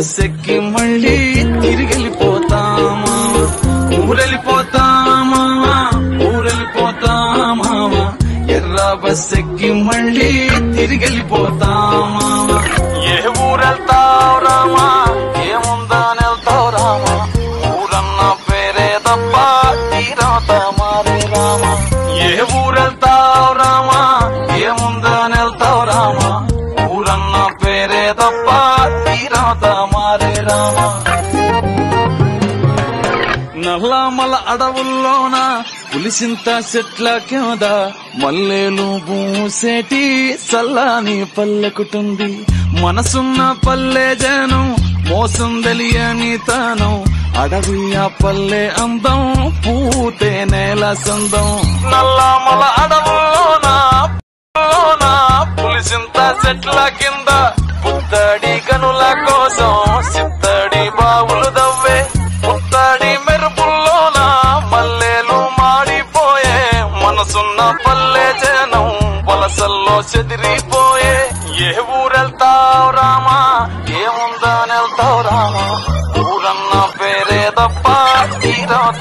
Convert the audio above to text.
bus ఎక్కి మళ్ళీ తిరిగెళ్ళిపోతామా ఊరెళ్ళిపోతామా ఊరెళ్ళిపోతామా ఎర్ర బస్ ఎక్కి మళ్ళీ తిరిగెళ్ళిపోతామా ఏ ఊరెళ్తావు రామా ఏముందని వెళ్తావు రామా ఊరన్న పేరే తప్ప తీరాత మారే రామా ఏ ఊరెళ్తావు రామా ఏముందని వెళ్తావు రామా ఊరన్న పేరే తప్ప తీరాత మారే రామా నల్లమల అడవుల్లోన పులిసింత చెట్ల కింద మల్లెలు పూసేటి చల్లని పల్లెకుటుంది మనసున్న పల్లె జనం మోసం తెలియని తనం అడవి ఆ పల్లె అందం పూతే నేల సందం నల్లమల అడవుల్లోన పులిసింత చెట్ల కింద పుత్తడి కనుల కోసం సిత్తడి బావులు దవ్వే పుత్తడి మెరుపుల్లోన మల్లెలు మాడిపోయే మనసున్న పల్లె జనం వలసల్లో చెదిరిపోయే ఏ ఊరెళ్తావు రామా ఏముందని వెళ్తావు రామా ఊరన్న పేరే తప్ప తీరాత